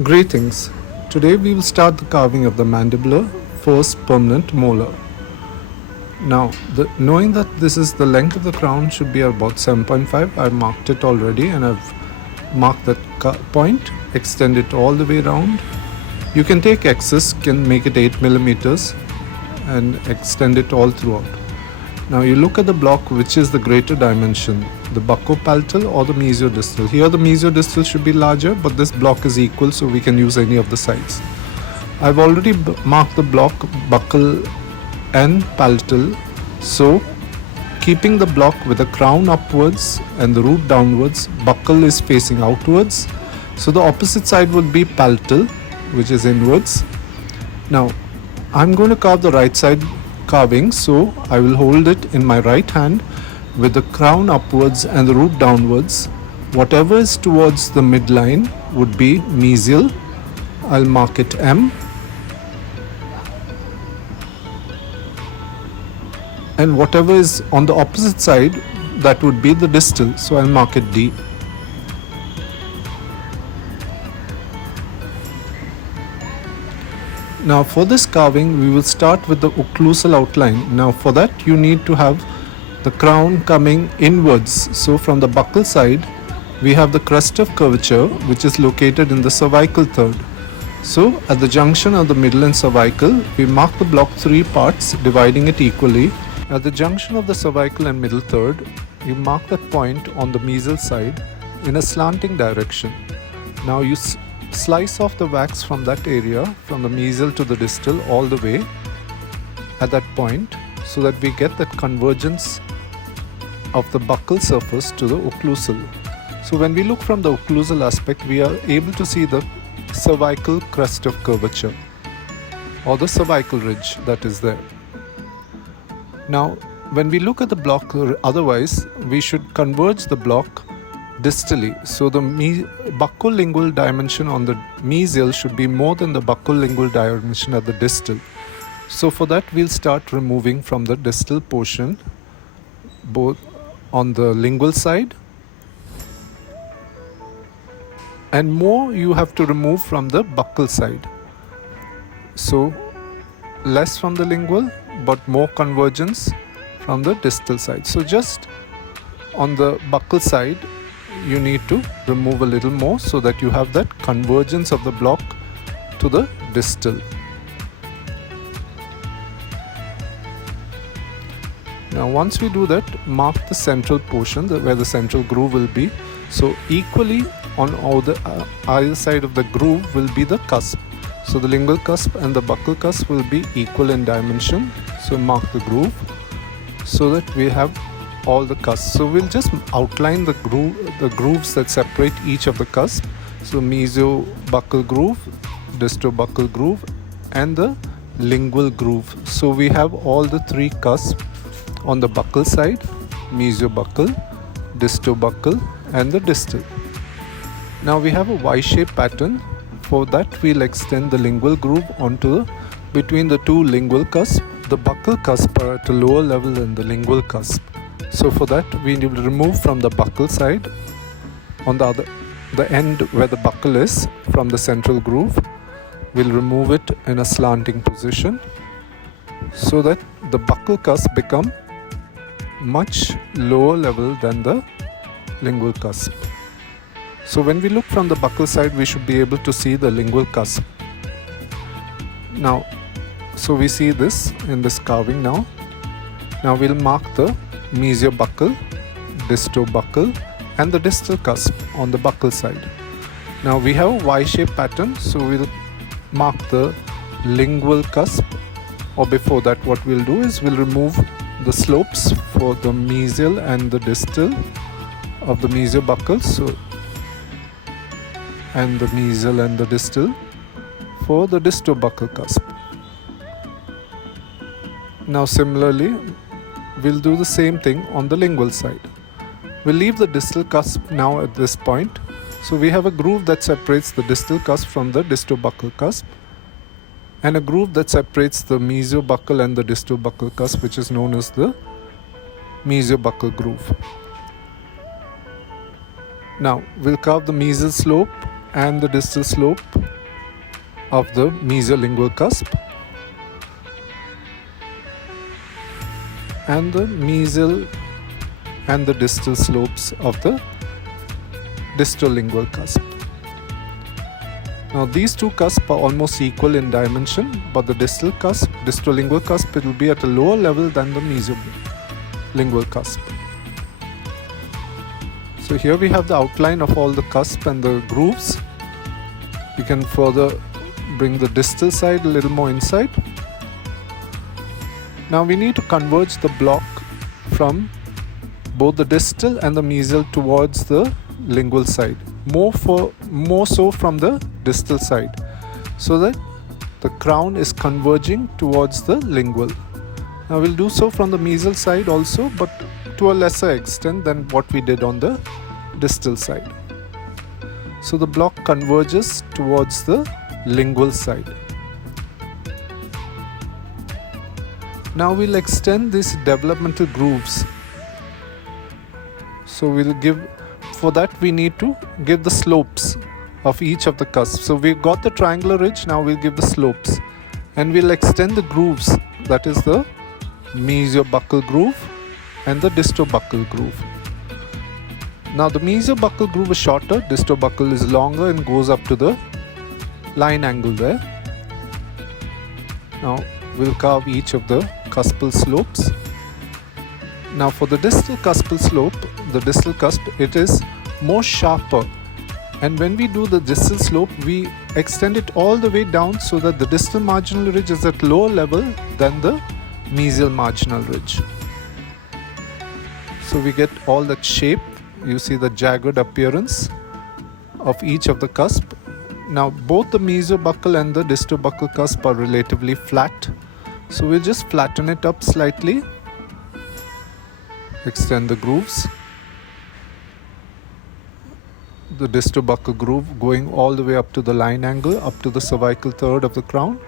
Greetings. Today we will start the carving of the mandibular first permanent molar. Now, knowing that this is the length of the crown should be about 7.5, I've marked it already and I've marked that point, extend it all the way around. You can take excess, can make it 8 millimeters and extend it all throughout. Now you look at the block, which is the greater dimension, the buccopalatal or the mesiodistal. Here the mesiodistal should be larger, but this block is equal, so we can use any of the sides. I've already marked the block buccal and palatal, so keeping the block with the crown upwards and the root downwards, buccal is facing outwards, so the opposite side would be palatal, which is inwards. Now I'm going to carve the right side carving, so I will hold it in my right hand with the crown upwards and the root downwards. Whatever is towards the midline would be mesial. I'll mark it M, and whatever is on the opposite side, that would be the distal, so I'll mark it D. Now for this carving we will start with the occlusal outline. Now for that you need to have the crown coming inwards. So from the buccal side we have the crest of curvature, which is located in the cervical third. So at the junction of the middle and cervical we mark the block 3 parts, dividing it equally. At the junction of the cervical and middle third you mark that point on the mesial side in a slanting direction. Now you slice off the wax from that area, from the mesial to the distal, all the way at that point, so that we get that convergence of the buccal surface to the occlusal. So when we look from the occlusal aspect, we are able to see the cervical crest of curvature or the cervical ridge that is there. Now when we look at the block otherwise, we should converge the block distally. So the buccolingual dimension on the mesial should be more than the buccolingual dimension at the distal. So for that we'll start removing from the distal portion, both on the lingual side, and more you have to remove from the buccal side. So less from the lingual but more convergence from the distal side. So just on the buccal side you need to remove a little more so that you have that convergence of the block to the distal. Now once we do that, mark the central portion where the central groove will be. So equally on either side of the groove will be the cusp. So the lingual cusp and the buccal cusp will be equal in dimension. So mark the groove so that we have all the cusps. So we'll just outline the grooves that separate each of the cusps. So mesio-buccal groove, disto-buccal groove, and the lingual groove. So we have all the 3 cusps on the buccal side: mesio-buccal, disto-buccal, and the distal. Now we have a Y-shaped pattern. For that we'll extend the lingual groove onto between the 2 lingual cusps. The buccal cusp are at a lower level than the lingual cusp. So for that we will remove from the buccal side on the end where the buccal is from the central groove. We'll remove it in a slanting position so that the buccal cusp become much lower level than the lingual cusp. So when we look from the buccal side we should be able to see the lingual cusp. Now so we see this in this carving now. Now we'll mark the mesio-buccal, disto-buccal, and the distal cusp on the buccal side. Now we have a Y-shaped pattern, so we'll mark the lingual cusp, or before that what we'll do is we'll remove the slopes for the mesial and the distal of the mesio-buccal, and the mesial and the distal for the disto-buccal cusp. Now similarly we'll do the same thing on the lingual side. We'll leave the distal cusp now at this point. So we have a groove that separates the distal cusp from the disto-buccal cusp, and a groove that separates the mesio-buccal and the disto-buccal cusp, which is known as the mesio-buccal groove. Now we'll carve the mesial slope and the distal slope of the mesiolingual cusp and the mesial and the distal slopes of the distolingual cusp. Now these two cusps are almost equal in dimension, but the distolingual cusp, it will be at a lower level than the mesiolingual cusp. So here we have the outline of all the cusp and the grooves. We can further bring the distal side a little more inside. Now we need to converge the block from both the distal and the mesial towards the lingual side, more so from the distal side, so that the crown is converging towards the lingual. Now we'll do so from the mesial side also, but to a lesser extent than what we did on the distal side. So the block converges towards the lingual side. Now we'll extend these developmental grooves. So for that we need to give the slopes of each of the cusps. So we've got the triangular ridge, now we'll give the slopes. And we'll extend the grooves, that is the mesiobuccal groove and the distobuccal groove. Now the mesiobuccal groove is shorter, distobuccal is longer and goes up to the line angle there. Now we'll carve each of the cuspal slopes. Now for the distal cuspal slope, the distal cusp, it is more sharper, and when we do the distal slope, we extend it all the way down so that the distal marginal ridge is at lower level than the mesial marginal ridge. So we get all that shape. You see the jagged appearance of each of the cusp. Now both the mesiobuccal and the distobuccal cusp are relatively flat, so we'll just flatten it up slightly. Extend the grooves. The distobuccal groove going all the way up to the line angle, up to the cervical third of the crown,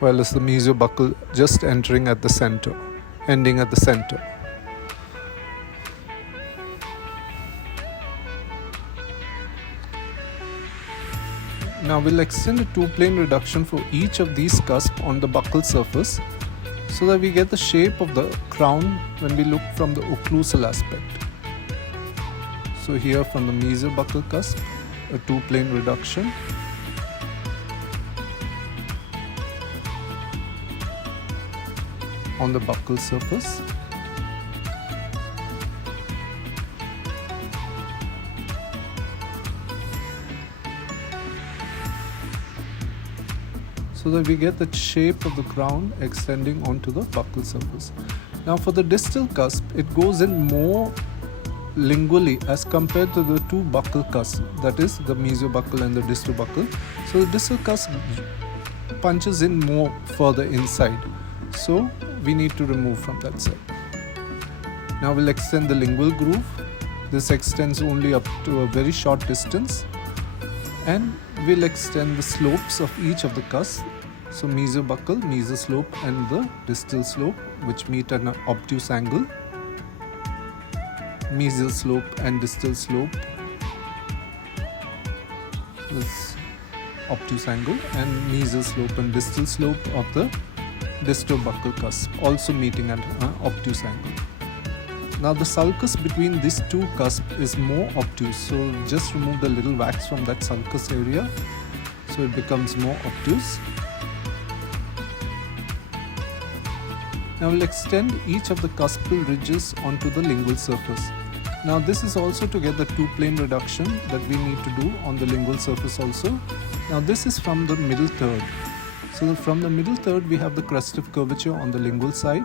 while as the mesiobuccal just entering at the center, ending at the center. Now we'll extend a two-plane reduction for each of these cusps on the buccal surface, so that we get the shape of the crown when we look from the occlusal aspect. So here from the mesiobuccal cusp, a two-plane reduction. On the buccal surface. So that we get the shape of the crown extending onto the buccal surface. Now for the distal cusp, it goes in more lingually as compared to the two buccal cusps, that is the mesiobuccal and the distobuccal. So the distal cusp punches in more further inside, so we need to remove from that side. Now we'll extend the lingual groove. This extends only up to a very short distance, and we'll extend the slopes of each of the cusps. So mesiobuccal, mesoslope, and the distal slope, which meet at an obtuse angle. Mesial slope and distal slope is obtuse angle, and mesial slope and distal slope of the distobuccal cusp also meeting at an obtuse angle. Now the sulcus between these two cusps is more obtuse, so just remove the little wax from that sulcus area so it becomes more obtuse. Now we'll extend each of the cuspal ridges onto the lingual surface. Now this is also to get the two-plane reduction that we need to do on the lingual surface also. Now this is from the middle third. So from the middle third we have the crest of curvature on the lingual side.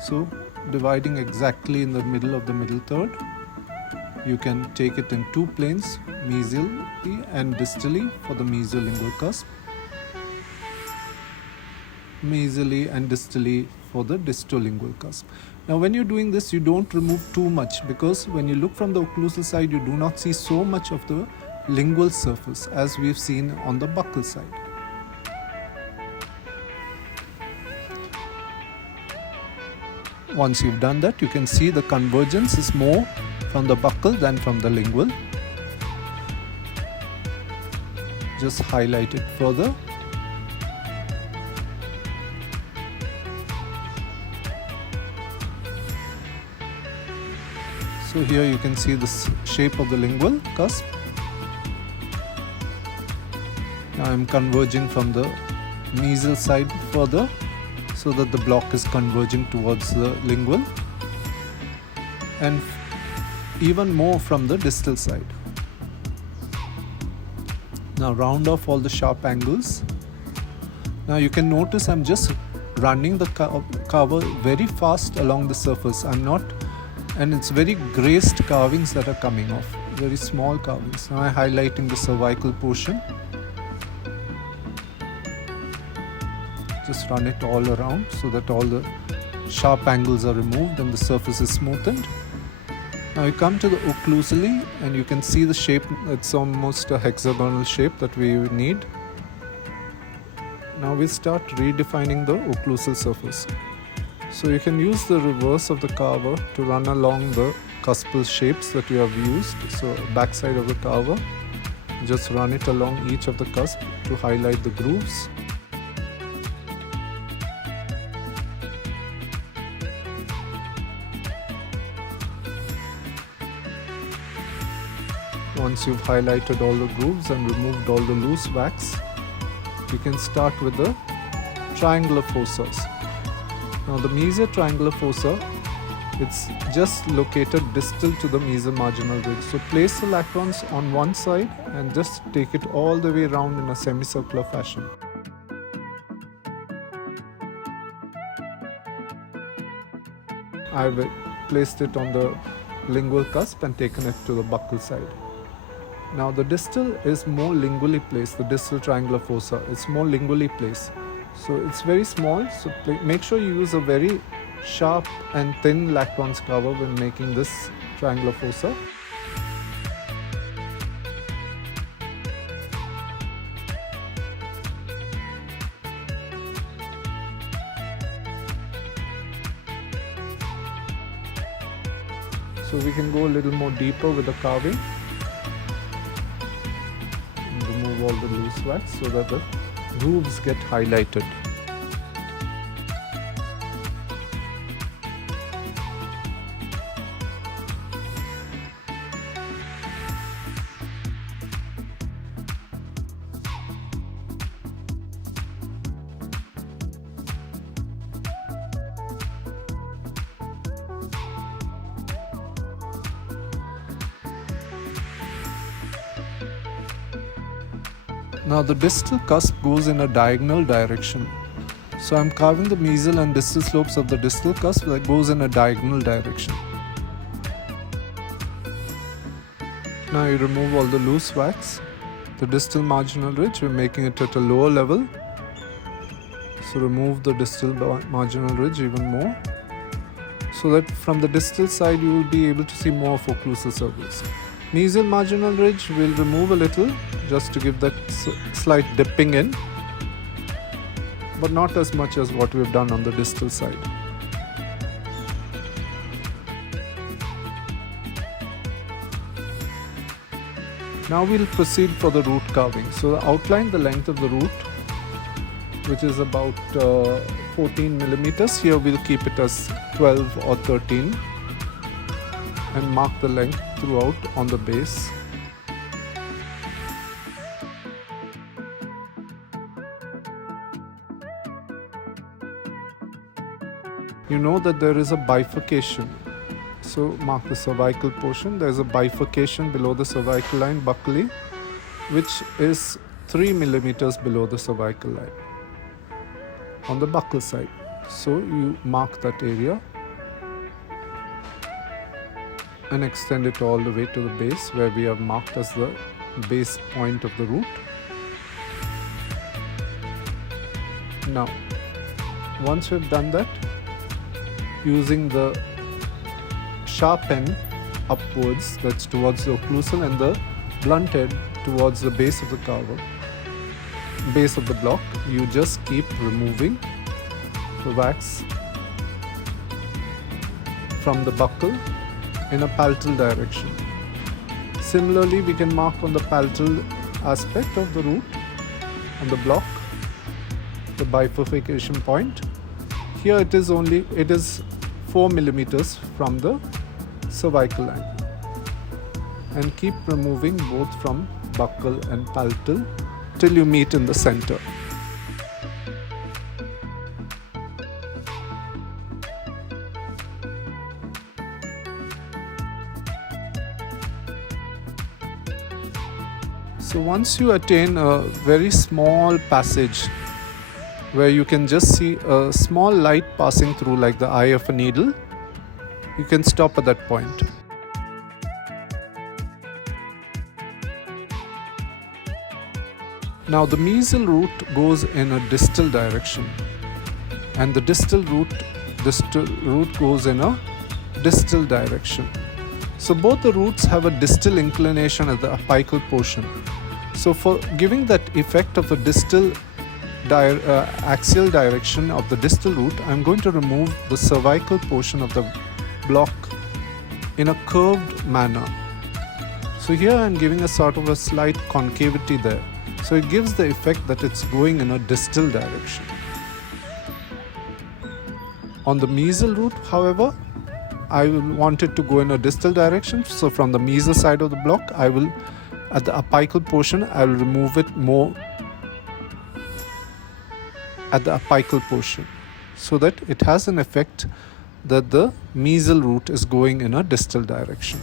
So dividing exactly in the middle of the middle third, you can take it in two planes, mesially and distally for the mesiolingual cusp, mesially and distally for the distolingual cusp. Now when you're doing this, you don't remove too much, because when you look from the occlusal side, you do not see so much of the lingual surface as we've seen on the buccal side. Once you've done that, you can see the convergence is more from the buccal than from the lingual. just highlight it further. So here you can see the shape of the lingual cusp. Now I'm converging from the mesial side further so that the block is converging towards the lingual, and even more from the distal side. Now round off all the sharp angles. Now you can notice I'm just running the carver very fast along the surface. And it's very graced carvings that are coming off, very small carvings. Now I'm highlighting the cervical portion. Just run it all around so that all the sharp angles are removed and the surface is smoothened. Now you come to the occlusally and you can see the shape. It's almost a hexagonal shape that we need. Now we start redefining the occlusal surface. So you can use the reverse of the carver to run along the cuspal shapes that you have used. So backside of the carver, just run it along each of the cusp to highlight the grooves. Once you've highlighted all the grooves and removed all the loose wax, you can start with the triangular fossas. Now the mesial triangular fossa, it's just located distal to the mesial marginal ridge. So place the lacrons on one side and just take it all the way around in a semicircular fashion. I've placed it on the lingual cusp and taken it to the buccal side. Now the distal is more lingually placed, the distal triangular fossa. It's more lingually placed. So it's very small, so make sure you use a very sharp and thin lacrons cover when making this triangular fossa. So we can go a little more deeper with the carving. And remove all the loose wax so that the grooves get highlighted. Now the distal cusp goes in a diagonal direction. So I'm carving the mesial and distal slopes of the distal cusp that goes in a diagonal direction. Now you remove all the loose wax. The distal marginal ridge, we're making it at a lower level. So remove the distal marginal ridge even more, so that from the distal side you will be able to see more of occlusal circles. Mesial marginal ridge we'll remove a little just to give that slight dipping in, but not as much as what we've done on the distal side. Now we'll proceed for the root carving. So outline the length of the root, which is about 14 millimeters. Here we'll keep it as 12 or 13 and mark the length throughout on the base. You know that there is a bifurcation. So mark the cervical portion. There is a bifurcation below the cervical line buccally, which is 3 millimeters below the cervical line on the buccal side. So you mark that area and extend it all the way to the base where we have marked as the base point of the root. Now, once we've done that, using the sharp end upwards, that's towards the occlusal, and the blunt end towards the base of the carver, base of the block, you just keep removing the wax from the buccal in a palatal direction. Similarly, we can mark on the palatal aspect of the root on the block, the bifurcation point. Here it is 4 millimeters from the cervical angle, and keep removing both from buccal and palatal till you meet in the center. So once you attain a very small passage where you can just see a small light passing through like the eye of a needle, you can stop at that point. Now the mesial root goes in a distal direction, and the distal root goes in a distal direction. So both the roots have a distal inclination at the apical portion. So for giving that effect of a distal axial direction of the distal root, I'm going to remove the cervical portion of the block in a curved manner. So here I'm giving a sort of a slight concavity there. So it gives the effect that it's going in a distal direction. On the mesial root, however, I will want it to go in a distal direction. So from the mesial side of the block, at the apical portion, I will remove it more at the apical portion, so that it has an effect that the mesial root is going in a distal direction.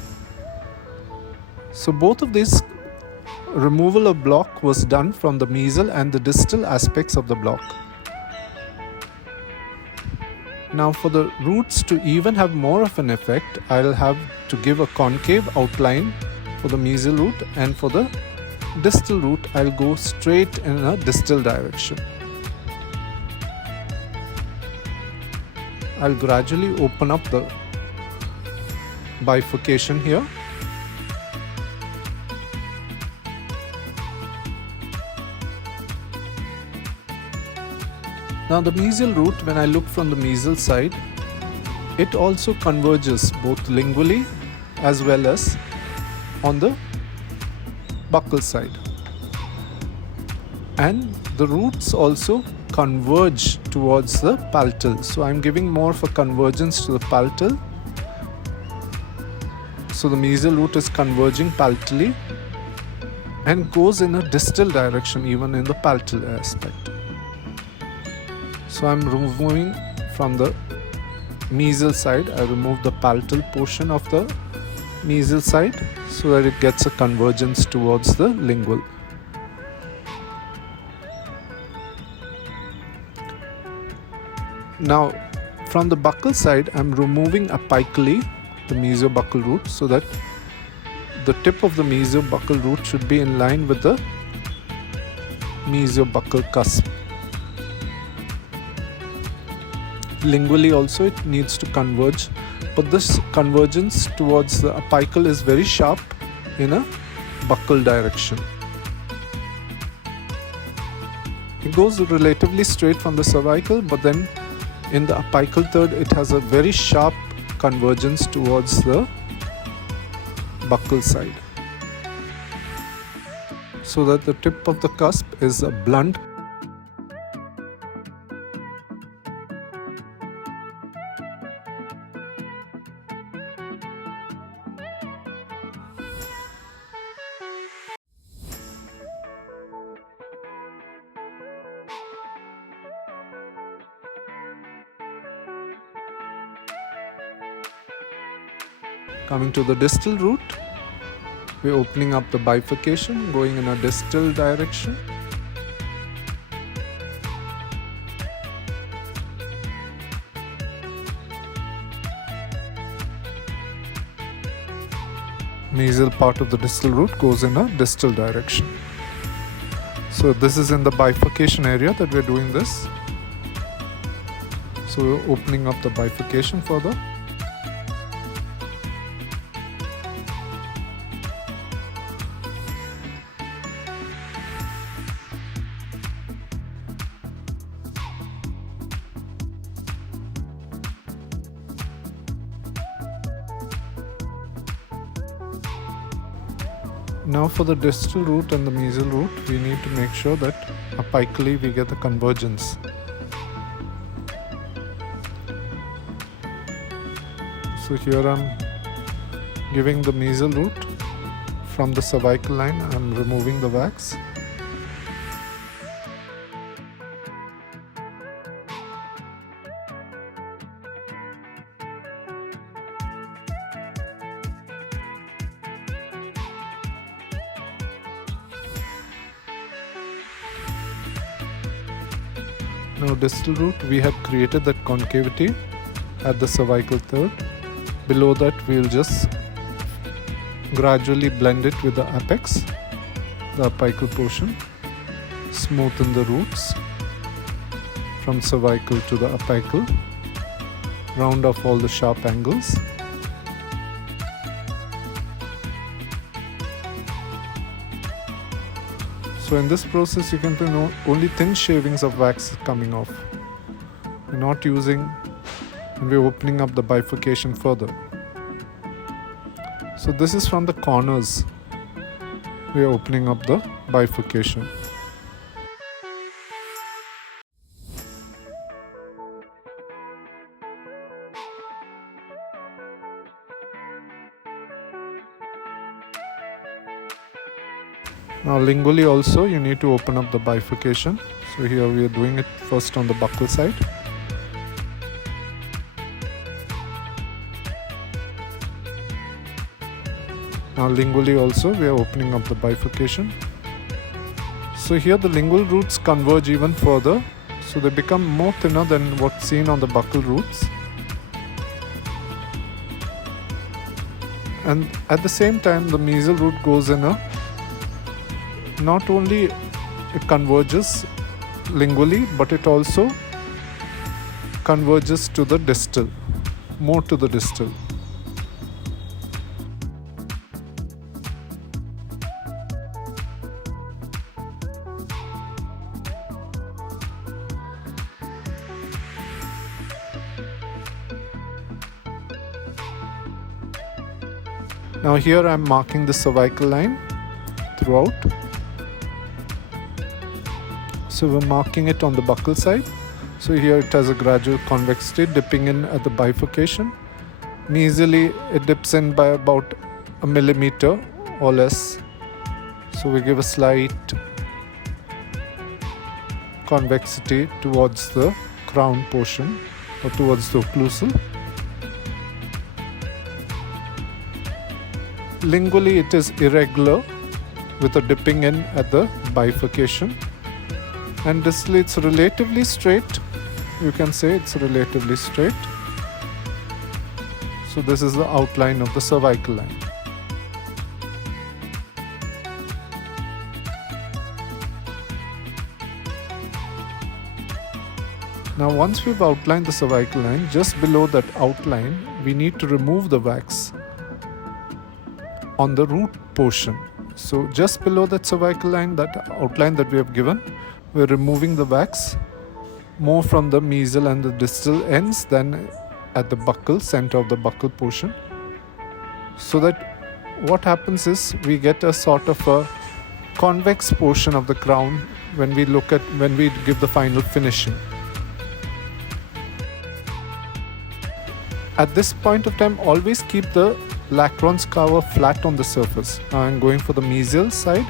So both of these removal of block was done from the mesial and the distal aspects of the block. Now for the roots to even have more of an effect, I'll have to give a concave outline for the mesial root, and for the distal root I'll go straight in a distal direction. I'll gradually open up the bifurcation here. Now the mesial root, when I look from the mesial side, it also converges both lingually as well as on the buccal side. And the roots also converge towards the palatal. So I'm giving more of a convergence to the palatal. So the mesial root is converging palatally and goes in a distal direction even in the palatal aspect. So I'm removing from the mesial side, I remove the palatal portion of the mesial side so that it gets a convergence towards the lingual. Now from the buccal side, I'm removing apically the mesiobuccal root so that the tip of the mesiobuccal root should be in line with the mesiobuccal cusp. Lingually also it needs to converge, but this convergence towards the apical is very sharp in a buccal direction. It goes relatively straight from the cervical, but then in the apical third it has a very sharp convergence towards the buccal side, so that the tip of the cusp is a blunt. Coming to the distal root, we're opening up the bifurcation, going in a distal direction. Mesial part of the distal root goes in a distal direction. So this is in the bifurcation area that we're doing this. So we're opening up the bifurcation further. Now for the distal root and the mesial root, we need to make sure that apically we get the convergence. So here I'm giving the mesial root from the cervical line. I'm removing the wax. Now distal root, we have created that concavity at the cervical third. Below that we will just gradually blend it with the apex, the apical portion, smoothen the roots from cervical to the apical, round off all the sharp angles. So in this process you can know only thin shavings of wax coming off. We're not using, and we're opening up the bifurcation further. So this is from the corners. We are opening up the bifurcation. Now lingually also you need to open up the bifurcation. So here we are doing it first on the buccal side. Now lingually also we are opening up the bifurcation. So here the lingual roots converge even further, so they become more thinner than what's seen on the buccal roots. And at the same time the mesial root goes in a, not only it converges lingually, but it also converges to the distal, more to the distal. Now here I am marking the cervical line throughout. So we're marking it on the buccal side. So here it has a gradual convexity dipping in at the bifurcation. Mesially it dips in by about a millimeter or less. So we give a slight convexity towards the crown portion or towards the occlusal. Lingually it is irregular with a dipping in at the bifurcation, and distally it's relatively straight. You can say it's relatively straight. So this is the outline of the cervical line. Now once we've outlined the cervical line, just below that outline we need to remove the wax on the root portion. So just below that cervical line, that outline that we have given, we're removing the wax more from the mesial and the distal ends than at the buccal, center of the buccal portion. So that what happens is we get a sort of a convex portion of the crown when we give the final finishing. At this point of time, always keep the Lacron's cover flat on the surface. Now I'm going for the mesial side,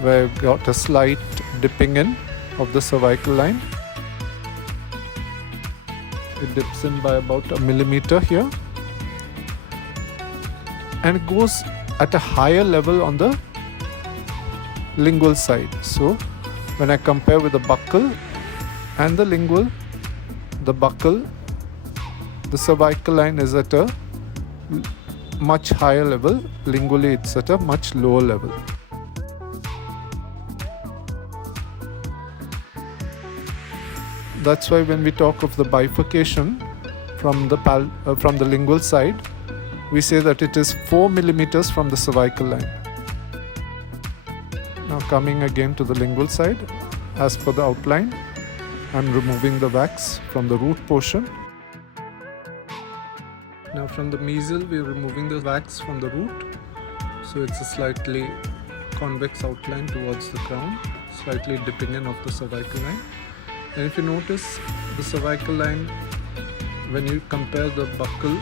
where I've got a slight dipping in of the cervical line. It dips in by about a millimeter here, and it goes at a higher level on the lingual side. So when I compare with the buccal and the lingual, the buccal, the cervical line is at a much higher level, lingually it's at a much lower level. That's why when we talk of the bifurcation from the lingual side, we say that it is 4 millimeters from the cervical line. Now coming again to the lingual side, as per the outline, I'm removing the wax from the root portion. Now from the mesial, we are removing the wax from the root. So it's a slightly convex outline towards the crown, slightly dipping in of the cervical line. And if you notice the cervical line, when you compare the buccal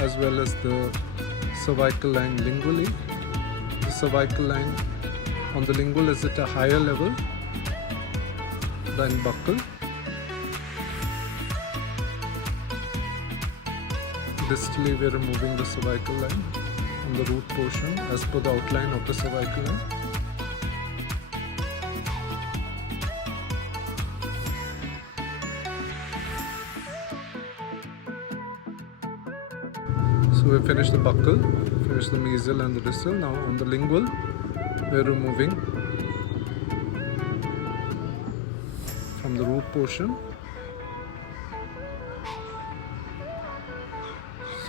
as well as the cervical line lingually, the cervical line on the lingual is at a higher level than buccal. Distally we are removing the cervical line on the root portion as per the outline of the cervical line. So we finished the buccal, finished the mesial and the distal. Now on the lingual we are removing from the root portion.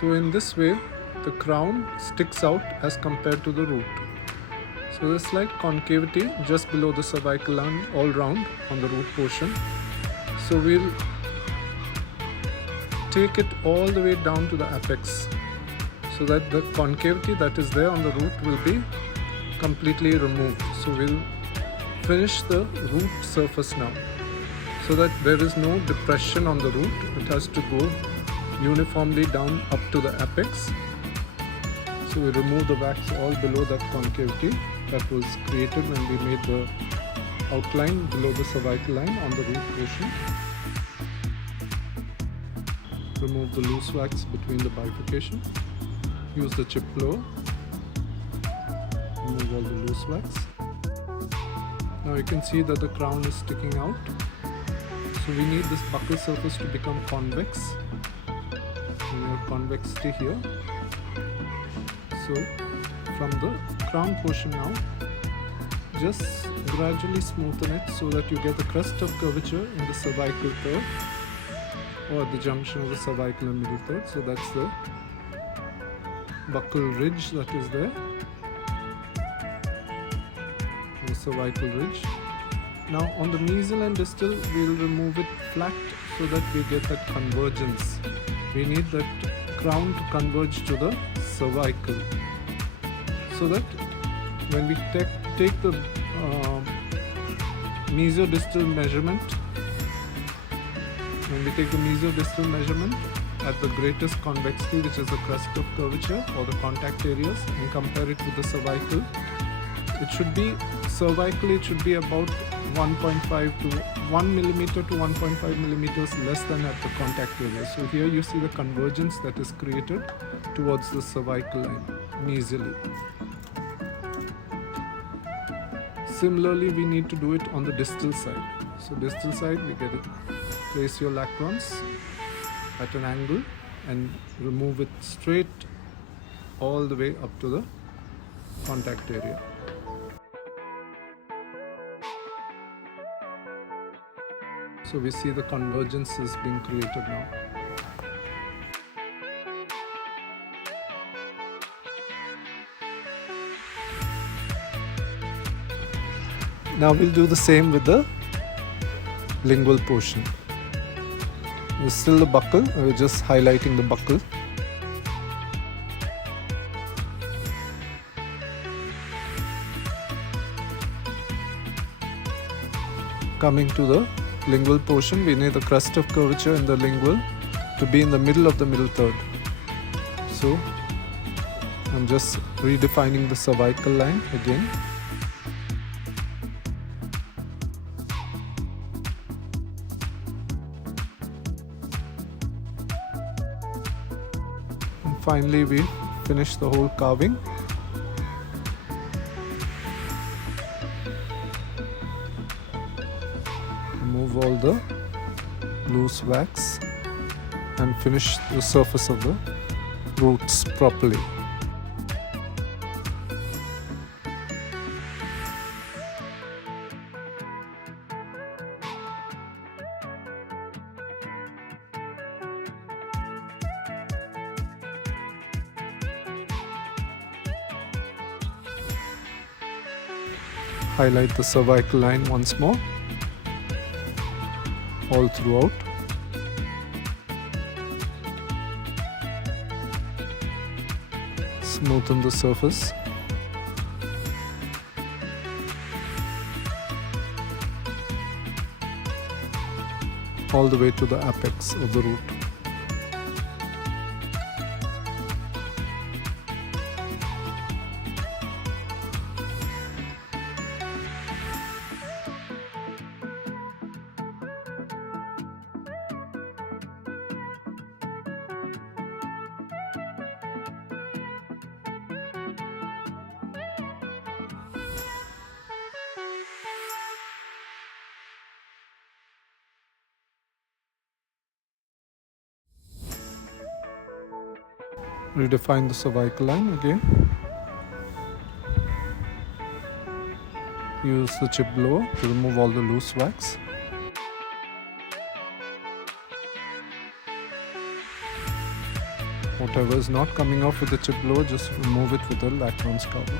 So in this way the crown sticks out as compared to the root. So there's slight concavity just below the cervical line all round on the root portion. So we'll take it all the way down to the apex, so that the concavity that is there on the root will be completely removed. So we'll finish the root surface now, so that there is no depression on the root. It has to go uniformly down up to the apex. So we remove the wax all below that concavity that was created when we made the outline below the cervical line on the root portion. Remove the loose wax between the bifurcation. Use the chip blower. Remove all the loose wax. Now you can see that the crown is sticking out. So we need this buccal surface to become convex. We have convexity here. So from the crown portion now, just gradually smoothen it so that you get the crest of curvature in the cervical third, or at the junction of the cervical and middle third. So that's the buccal ridge that is there, the cervical ridge. Now on the mesial and distal we will remove it flat so that we get that convergence. We need that crown to converge to the cervical, so that when we take the mesodistal measurement, at the greatest convexity, which is the crest of curvature or the contact areas, and compare it with the cervical, it should be cervically it should be about 1.5 to 1 millimeter to 1.5 millimeters less than at the contact area. So here you see the convergence that is created towards the cervical line mesially. Similarly, we need to do it on the distal side. So distal side, we get it. Place your lacrons at an angle and remove it straight all the way up to the contact area. So we see the convergence is being created now. Now we'll do the same with the lingual portion. There's still the buccal, we're just highlighting the buccal. Coming to the lingual portion, we need the crest of curvature in the lingual to be in the middle of the middle third. So I'm just redefining the cervical line again. And finally we finish the whole carving. Remove all the loose wax and finish the surface of the roots properly. Highlight the cervical line once more, all throughout. Smoothen the surface. all the way to the apex of the root. Redefine the cervical line again. Use the chip blower to remove all the loose wax. Whatever is not coming off with the chip blower, just remove it with the lacquerone scrubber.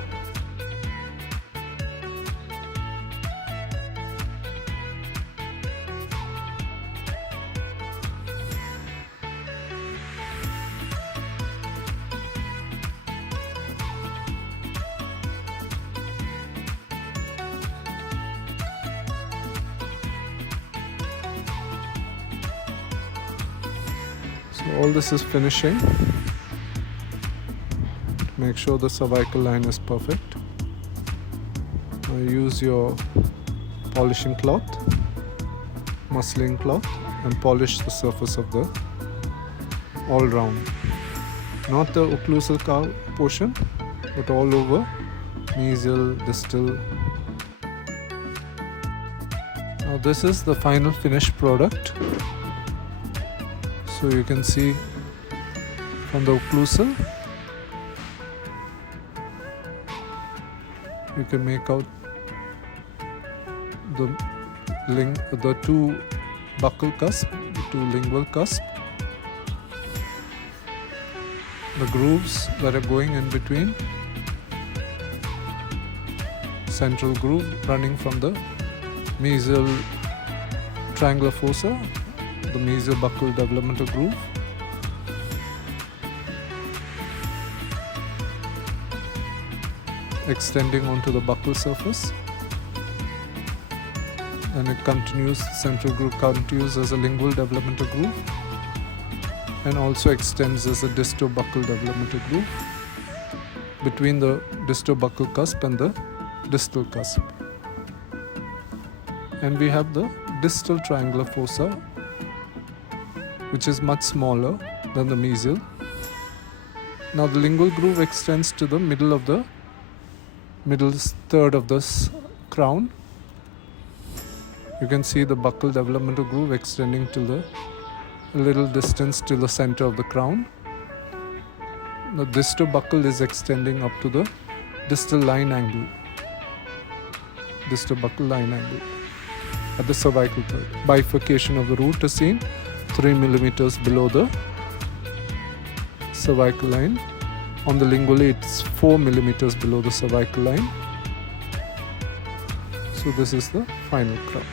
So all this is finishing. Make sure the cervical line is perfect. Now use your polishing cloth, muslin cloth, and polish the surface of the all round. Not the occlusal portion, but all over, mesial, distal. Now this is the final finished product. So you can see from the occlusal, you can make out the two buccal cusp, the two lingual cusp, the grooves that are going in between, central groove running from the mesial triangular fossa, the mesial buccal developmental groove, extending onto the buccal surface, and it continues, central groove continues as a lingual developmental groove and also extends as a distobuccal developmental groove between the distobuccal cusp and the distal cusp. And we have the distal triangular fossa, which is much smaller than the mesial. Now the lingual groove extends to the middle third of this crown. You can see the buccal developmental groove extending till a little distance to the center of the crown. The distobuccal is extending up to the distal line angle, distobuccal line angle at the cervical third. Bifurcation of the root is seen 3 millimeters below the cervical line. On the lingually, it's 4 millimeters below the cervical line. So this is the final crown.